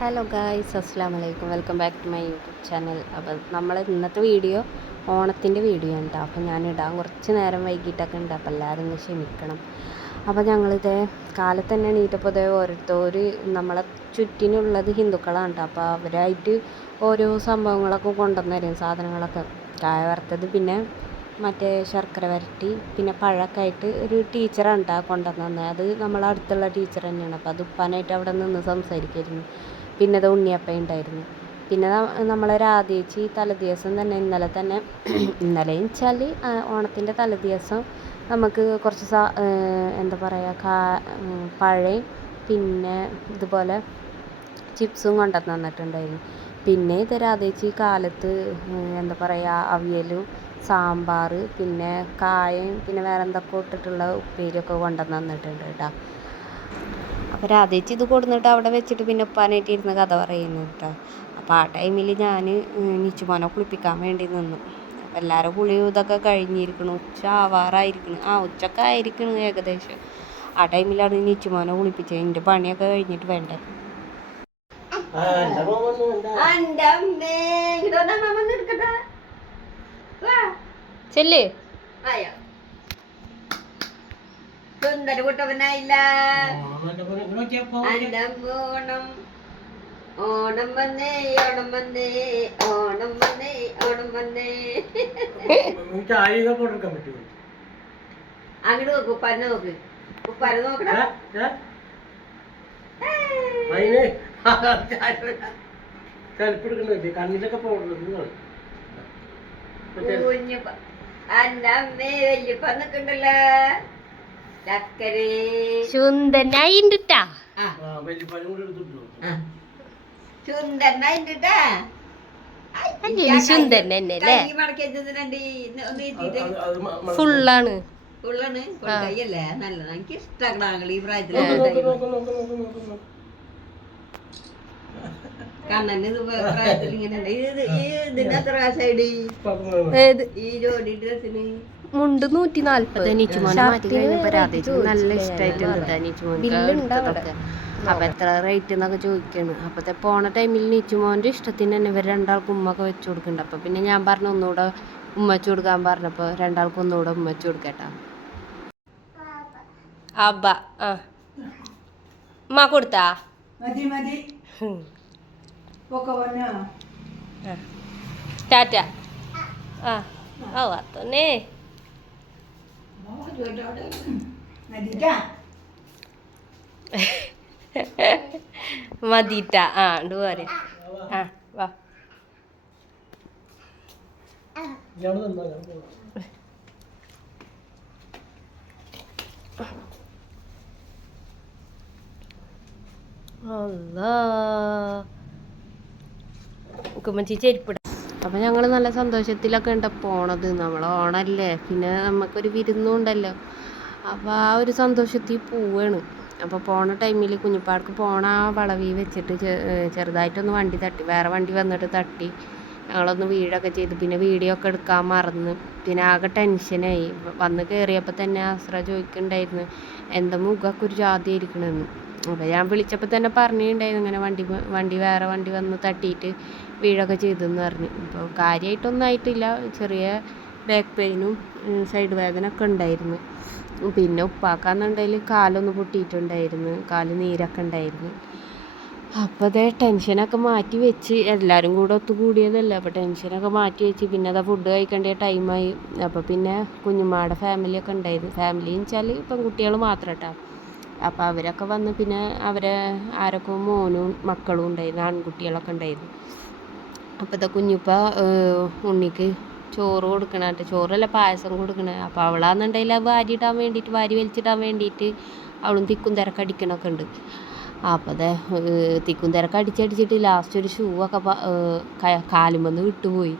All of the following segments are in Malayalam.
ഹലോ ഗായ്സ്, അസ്സലാമു അലൈക്കും. Welcome back to my YouTube channel. അപ്പോൾ നമ്മൾ ഇന്നത്തെ വീഡിയോ ഓണത്തിൻ്റെ വീഡിയോ ആണ് കേട്ടോ. അപ്പോൾ ഞാൻ ഇടാൻ കുറച്ച് നേരം വൈകിട്ടൊക്കെ ഉണ്ട്, അപ്പോൾ എല്ലാവരും ഒന്ന് ക്ഷമിക്കണം. അപ്പോൾ ഞങ്ങളിതേ കാലത്ത് തന്നെ എണീറ്റപ്പോൾ ഇതേ ഓരോരുത്തർ നമ്മളെ ചുറ്റിനുള്ളത് ഹിന്ദുക്കളാണ് കേട്ടോ. അപ്പോൾ അവരായിട്ട് ഓരോ സംഭവങ്ങളൊക്കെ കൊണ്ടുവന്ന് തരും, സാധനങ്ങളൊക്കെ കായ വറുത്തത്, പിന്നെ മറ്റേ ശർക്കര വരട്ടി, പിന്നെ പഴമൊക്കെ ആയിട്ട് ഒരു ടീച്ചറാണ് കേട്ടോ കൊണ്ടുവന്ന് തന്നെ. അത് നമ്മളെ അടുത്തുള്ള ടീച്ചർ തന്നെയാണ്. അപ്പോൾ അത് ഉപ്പാനായിട്ട് അവിടെ നിന്ന് സംസാരിക്കായിരുന്നു. പിന്നെ അത് ഉണ്ണിയപ്പം ഉണ്ടായിരുന്നു. പിന്നെ നമ്മളെ രാധേച്ചി തലേദിവസം തന്നെ ഇന്നലെ തന്നെ ഇന്നലെ വെച്ചാൽ ഓണത്തിൻ്റെ തലേദിവസം നമുക്ക് കുറച്ച് എന്താ പറയുക പഴയും പിന്നെ ഇതുപോലെ ചിപ്സും കൊണ്ടുവന്ന് തന്നിട്ടുണ്ടായിരുന്നു. പിന്നെ ഇത് രാധേച്ചി കാലത്ത് എന്താ പറയുക അവിയലും സാമ്പാർ, പിന്നെ കായയും പിന്നെ വേറെ എന്തൊക്കെ ഇട്ടിട്ടുള്ള ഉപ്പേരിയൊക്കെ കൊണ്ടുവന്ന് തന്നിട്ടുണ്ട് കേട്ടോ. അപ്പോൾ രാധേച്ചി ഇത് കൊടുന്നിട്ട് അവിടെ വെച്ചിട്ട് പിന്നെ ഉപ്പാനായിട്ട് ഇരുന്ന് കഥ പറയുന്നു കേട്ടോ. അപ്പോൾ ആ ടൈമിൽ ഞാൻ നിച്ചുമോനെ കുളിപ്പിക്കാൻ വേണ്ടി നിന്നു. അപ്പോൾ എല്ലാവരും കുളിയും ഇതൊക്കെ കഴിഞ്ഞിരിക്കണു, ഉച്ച ആവാറായിരിക്കണു, ഉച്ചയൊക്കെ ആയിരിക്കണു ഏകദേശം. ആ ടൈമിലാണ് നിച്ചുമോനെ കുളിപ്പിച്ചത്. എൻ്റെ പണിയൊക്കെ കഴിഞ്ഞിട്ട് വേണ്ടേ. ചെല്ലേ സുന്ദരകുട്ടവനായില്ല ഓണം ഓണം വന്നേ ഓണം വന്നേ ഓണം വന്നേ ഓണം വന്നേ. അങ്ങോട്ട് നോക്ക്, ഉപ്പാനെ നോക്ക്, ഉപ്പാനെ നോക്കണ കണ്ണിലൊക്കെ പോകണം. കുഞ്ഞപ്പ അന്റെ അമ്മേ വല്യപ്പ നിക്കണ്ടല്ലോ ചക്കരേ സുന്ദരനായിട്ടാ സുന്ദരനായിട്ടാ സുന്ദരൻ തന്നെ അല്ലേ? ഫുള്ളാണ് ഫുള്ളാണ് കൈയല്ലേ നല്ലത്. എനിക്ക് ഇഷ്ടമാണ് ഈ പ്രായത്തില് കണ്ണന് പ്രായത്തിൽ ഇങ്ങനെ ഇതിനത്ര സൈഡ് ഈ ജോഡി ഡ്രസ്സിന് മുണ്ട് 140. നിച്ചുമോനെ മാറ്റി കഴിഞ്ഞപ്പോൾ രാധേച്ചിക്ക് നല്ല ഇഷ്ടമായിട്ടുണ്ട് നിച്ചുമോനൊക്കെ. അപ്പം എത്ര റേറ്റ് എന്നൊക്കെ ചോദിക്കാണ്. അപ്പോഴത്തെ പോണ ടൈമിൽ നിച്ചുമോൻ്റെ ഇഷ്ടത്തിന് തന്നെ ഇവർ രണ്ടാൾക്കും ഉമ്മൊക്കെ വെച്ച് കൊടുക്കുന്നുണ്ട്. അപ്പം പിന്നെ ഞാൻ പറഞ്ഞു ഒന്നുകൂടെ ഉമ്മ വെച്ച് കൊടുക്കാൻ പറഞ്ഞപ്പോൾ രണ്ടാൾക്കും ഒന്നുകൂടെ ഉമ്മ വെച്ച് കൊടുക്കട്ടാ. അബ്ബ ഉമ്മ കൊടുത്താ ടാറ്റ. തന്നെ മതിട്ട ഡുവാര് വാ. ഉമ്മച്ചി ചെരുപ്പിട. അപ്പം ഞങ്ങൾ നല്ല സന്തോഷത്തിലൊക്കെ ഉണ്ട് പോണത്. നമ്മൾ ഓണമല്ലേ, പിന്നെ നമുക്കൊരു വിരുന്നും ഉണ്ടല്ലോ. അപ്പോൾ ആ ഒരു സന്തോഷത്തിൽ പോവാണ്. അപ്പോൾ പോണ ടൈമിൽ കുഞ്ഞിപ്പാടക്ക് പോണ ആ വളവിൽ വെച്ചിട്ട് ചെറുതായിട്ടൊന്ന് വണ്ടി തട്ടി, വേറെ വണ്ടി വന്നിട്ട് തട്ടി. ഞങ്ങളൊന്ന് വീഴൊക്കെ ചെയ്തു. പിന്നെ വീഡിയോ ഒക്കെ എടുക്കാൻ മറന്ന്, പിന്നെ ആകെ ടെൻഷനായി. വന്ന് കയറിയപ്പോൾ തന്നെ അസ്ര ചോദിക്കുന്നുണ്ടായിരുന്നു എന്താ മുഖമൊക്കെ ഒരു ജാതി ആയിരിക്കണമെന്ന്. അപ്പോൾ ഞാൻ വിളിച്ചപ്പോൾ തന്നെ പറഞ്ഞിട്ടുണ്ടായിരുന്നു ഇങ്ങനെ വണ്ടി വേറെ വണ്ടി വന്ന് തട്ടിയിട്ട് വീഴൊക്കെ ചെയ്തെന്ന് പറഞ്ഞു. അപ്പോൾ കാര്യമായിട്ടൊന്നും ആയിട്ടില്ല, ചെറിയ ബാക്ക് പെയിനും സൈഡ് വേദന ഒക്കെ ഉണ്ടായിരുന്നു. പിന്നെ ഉപ്പാക്കാന്നുണ്ടെങ്കിൽ കാലൊന്ന് പൊട്ടിയിട്ടുണ്ടായിരുന്നു, കാല് നീരൊക്കെ ഉണ്ടായിരുന്നു. അപ്പോൾ അതേ ടെൻഷനൊക്കെ മാറ്റി വെച്ച്, എല്ലാവരും കൂടെ ഒത്തുകൂടിയതല്ലേ, അപ്പോൾ ടെൻഷനൊക്കെ മാറ്റി വെച്ച് പിന്നെ അതാ ഫുഡ് കഴിക്കേണ്ട ടൈമായി. അപ്പോൾ പിന്നെ കുഞ്ഞുമ്മയുടെ ഫാമിലിയൊക്കെ ഉണ്ടായിരുന്നു. ഫാമിലി എന്ന് വെച്ചാൽ പെൺകുട്ടികൾ മാത്രം കേട്ടോ. അപ്പോൾ അവരൊക്കെ വന്ന് പിന്നെ അവരെ ആരൊക്കെ മോനും മക്കളും ഉണ്ടായിരുന്നു, ആൺകുട്ടികളൊക്കെ ഉണ്ടായിരുന്നു. അപ്പോഴത്തെ കുഞ്ഞിപ്പ ഉണ്ണിക്ക് ചോറ് കൊടുക്കണ, ചോറല്ല പായസം കൊടുക്കണേ. അപ്പോൾ അവളാന്നുണ്ടെങ്കിൽ അത് വാരി വലിച്ചിടാൻ വേണ്ടിയിട്ട് അവളും തിക്കും തിരക്ക് അടിക്കണമൊക്കെ ഉണ്ട്. അപ്പോൾ അതെ തിക്കും തിരക്ക് അടിച്ചടിച്ചിട്ട് ലാസ്റ്റ് ഒരു ഷൂ ഒക്കെ കാലുമെന്ന് വിട്ടുപോയി.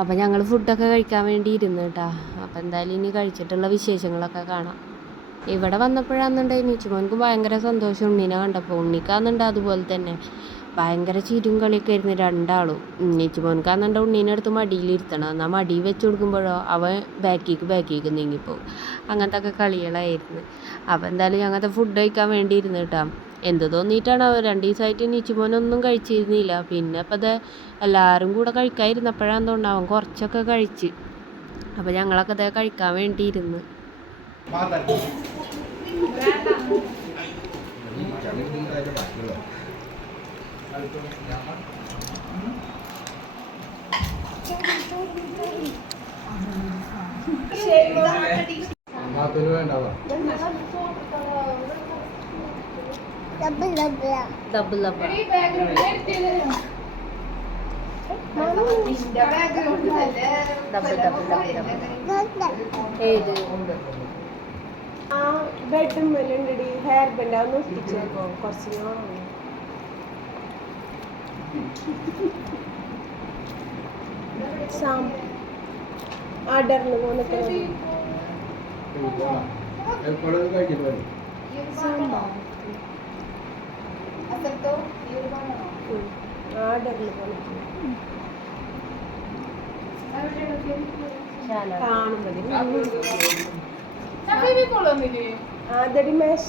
അപ്പോൾ ഞങ്ങൾ ഫുഡൊക്കെ കഴിക്കാൻ വേണ്ടി ഇരുന്നു കേട്ടോ. അപ്പോൾ എന്തായാലും ഇനി കഴിച്ചിട്ടുള്ള വിശേഷങ്ങളൊക്കെ കാണാം. ഇവിടെ വന്നപ്പോഴാണെന്നുണ്ടെങ്കിൽ നിച്ചുമോനക്ക് ഭയങ്കര സന്തോഷം ഉണ്ണീനെ കണ്ടപ്പോൾ. ഉണ്ണിക്കാന്നുണ്ട് അതുപോലെ തന്നെ ഭയങ്കര ചിരിയും കളിയൊക്കെ ആയിരുന്നു രണ്ടാളും. നിച്ചുമോനക്കാന്നുണ്ട് ഉണ്ണീനെ അടുത്ത് മടിയിലിരുത്തണം, എന്നാൽ മടിയിൽ വെച്ച് കൊടുക്കുമ്പോഴോ അവൻ ബാക്കിക്ക് നീങ്ങിപ്പോവും. അങ്ങനത്തെ ഒക്കെ കളികളായിരുന്നു. അപ്പോൾ എന്തായാലും ഞങ്ങൾത്തെ ഫുഡ് കഴിക്കാൻ വേണ്ടി ഇരുന്ന് കേട്ടോ. എന്ത് തോന്നിയിട്ടാണ് 2 ദിവസമായിട്ട് നീച്ചുമോനൊന്നും കഴിച്ചിരുന്നില്ല. പിന്നെ അപ്പം അത് എല്ലാവരും കൂടെ കഴിക്കാതിരുന്നപ്പോഴാന്ന് തോന്നുന്നു അവൻ കുറച്ചൊക്കെ കഴിച്ച്. അപ്പം ഞങ്ങളൊക്കെ അത് കഴിക്കാൻ വേണ്ടിയിരുന്നു. ഡബിൾ ഏത് ആ ബെഡും ഉണ്ടടി ഹെയർ ബാൻഡ് അതൊന്ന് ഒട്ടിച്ചേക്കോ കുറച്ച് ആർഡറിന് പോന്നിട്ട് ആർഡറിന് പോന്നിട്ട് അതടി മേശ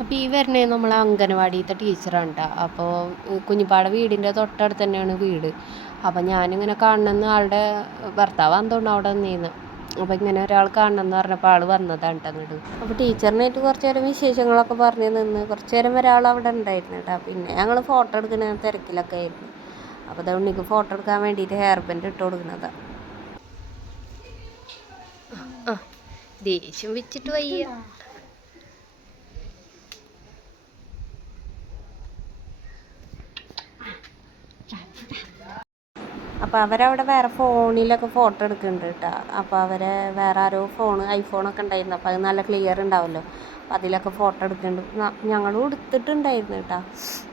അപ്പോൾ ഈ വരുന്നത് നമ്മളെ അംഗനവാടിയിലത്തെ ടീച്ചറാണ് കേട്ടോ. അപ്പോൾ കുഞ്ഞിപ്പാടെ വീടിൻ്റെ തൊട്ടടുത്ത് തന്നെയാണ് വീട്. അപ്പം ഞാനിങ്ങനെ കാണണമെന്ന് ആളുടെ ഭർത്താവാന്ന് തോന്നുന്നു അവിടെ നിന്നിരുന്നു. അപ്പോൾ ഇങ്ങനെ ഒരാൾ കാണണമെന്ന് പറഞ്ഞപ്പോൾ ആൾ വന്നതാണ് കേട്ടോ അങ്ങോട്ട്. അപ്പോൾ ടീച്ചറിനായിട്ട് കുറച്ച് നേരം വിശേഷങ്ങളൊക്കെ പറഞ്ഞ് നിന്ന് കുറച്ച് നേരം വരെ ആൾ അവിടെ ഉണ്ടായിരുന്നു കേട്ടോ. പിന്നെ ഞങ്ങൾ ഫോട്ടോ എടുക്കുന്ന തിരക്കിലൊക്കെ ആയിരുന്നു. അപ്പോൾ അത് ഉണ്ണിക്ക് ഫോട്ടോ എടുക്കാൻ വേണ്ടിയിട്ട് ഹെയർ ബാൻഡ് ഇട്ട് കൊടുക്കുന്നതാണ്. ദേഷ്യം വെച്ചിട്ട് വയ്യ. അപ്പോൾ അവരവിടെ വേറെ ഫോണിലൊക്കെ ഫോട്ടോ എടുക്കുന്നുണ്ട് കേട്ടോ. അപ്പോൾ അവരെ വേറെ ആരോ ഐഫോണൊക്കെ ഉണ്ടായിരുന്നു. അപ്പോൾ അത് നല്ല ക്ലിയർ ഉണ്ടാവുമല്ലോ. അപ്പോൾ അതിലൊക്കെ ഫോട്ടോ എടുക്കുന്നുണ്ട്. ഞങ്ങളും എടുത്തിട്ടുണ്ടായിരുന്നു കേട്ടോ.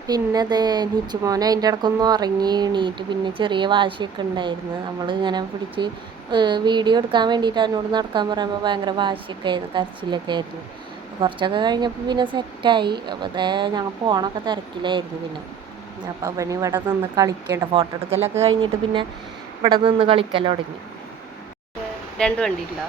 പിന്നെ അത് നീച്ചുമോനെ അതിൻ്റെ ഇടയ്ക്കൊന്നും ഉറങ്ങി എണീറ്റ് പിന്നെ ചെറിയ വാശിയൊക്കെ ഉണ്ടായിരുന്നു. നമ്മൾ ഇങ്ങനെ പിടിച്ച് വീഡിയോ എടുക്കാൻ വേണ്ടിയിട്ട് അവനോട് നടക്കാൻ പറയുമ്പോൾ ഭയങ്കര വാശിയൊക്കെ ആയിരുന്നു, കരച്ചിലൊക്കെ ആയിരുന്നു. കുറച്ചൊക്കെ കഴിഞ്ഞപ്പോൾ പിന്നെ സെറ്റായി. അപ്പോൾ അതേ ഞങ്ങൾ പോകണമൊക്കെ തിരക്കിലായിരുന്നു. പിന്നെ അപ്പോൾ അവന് ഇവിടെ നിന്ന് കളിക്കേണ്ട ഫോട്ടോ എടുക്കലൊക്കെ കഴിഞ്ഞിട്ട് പിന്നെ ഇവിടെ നിന്ന് കളിക്കൽ തുടങ്ങി. 2 വണ്ടിയില്ല.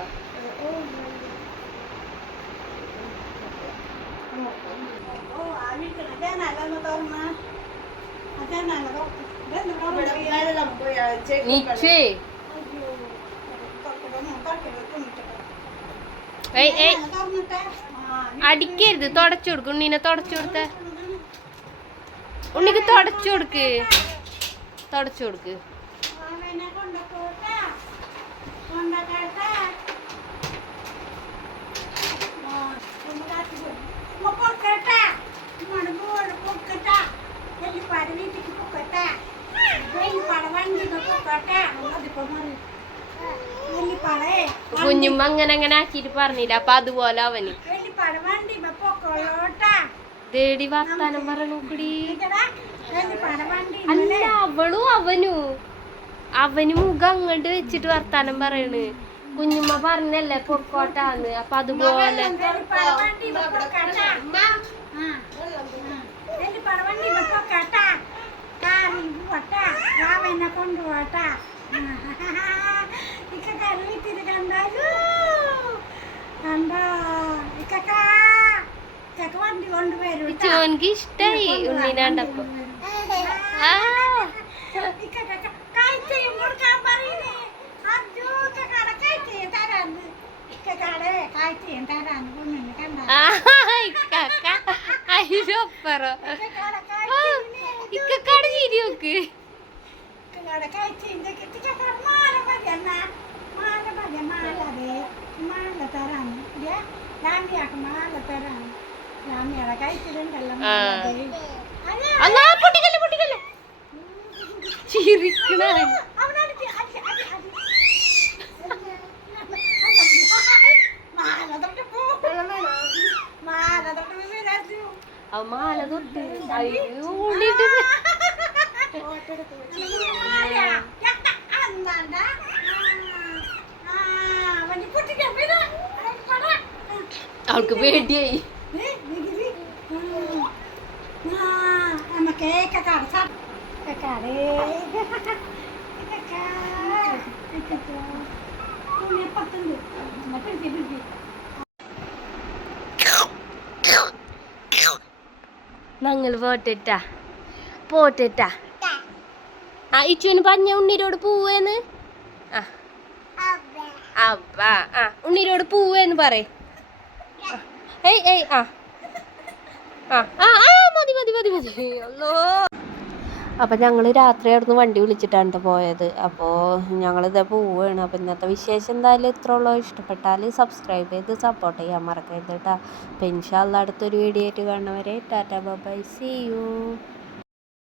അടിക്കരുത്, തുടച്ചു കൊടുക്കും. ഉണ്ണീനെ തുടച്ചു കൊടുത്ത ഉണ്ണിക്ക് തുടച്ചു കൊടുക്ക്. കുഞ്ഞുമ്മ അങ്ങനെ ആക്കിട്ട് പറഞ്ഞില്ല. അപ്പൊ അതുപോലെ അവന് ദേടി വർത്താനം പറയണൂടി. അല്ല അവന് മുഖം അങ്ങോട്ട് വെച്ചിട്ട് വർത്താനം പറയണ്. കുഞ്ഞുമ്മ പറഞ്ഞല്ലേ പൊക്കോട്ടാന്ന്. അപ്പൊ അതുപോലെ ചോനിക്ക് ഇഷ്ടായി ഉണ്ണീനാണ്ടപ്പോ. അതിലൊപ്പറോ ഇക്കക്കാട് ചിരി നോക്ക്. പൊട്ടിക്കല്ലേ ചിരിക്കണ മാല തൊട്ട് ഊണിട്ട് അവൾക്ക് പേടിയായി. ഞങ്ങൾ പോട്ടെട്ടാ ആ ഇച്ചുവിന് പറഞ്ഞ ഉണ്ണീരോട് പോവേന്ന് ആ അപ്പ ആ ഉണ്ണീരോട് പോവേന്ന് പറയേ ഏയ് ഏയ് ആ ആ ആ ആ മതി മതി മതി മതി അല്ലോ. അപ്പം ഞങ്ങൾ രാത്രി അവിടുന്ന് വണ്ടി വിളിച്ചിട്ടാണ് പോയത്. അപ്പോൾ ഞങ്ങളിതേ പോവുകയാണ്. അപ്പോൾ ഇന്നത്തെ വിശേഷം എന്തായാലും ഇത്ര ഉള്ളൂ. ഇഷ്ടപ്പെട്ടാൽ സബ്സ്ക്രൈബ് ചെയ്ത് സപ്പോർട്ട് ചെയ്യാൻ മറക്കരുത് കേട്ടോ. അപ്പോൾ ഇൻഷാ അല്ലാ അടുത്തൊരു വീഡിയോ ആയിട്ട് കാണുന്നവരെ tata bye bye, see U.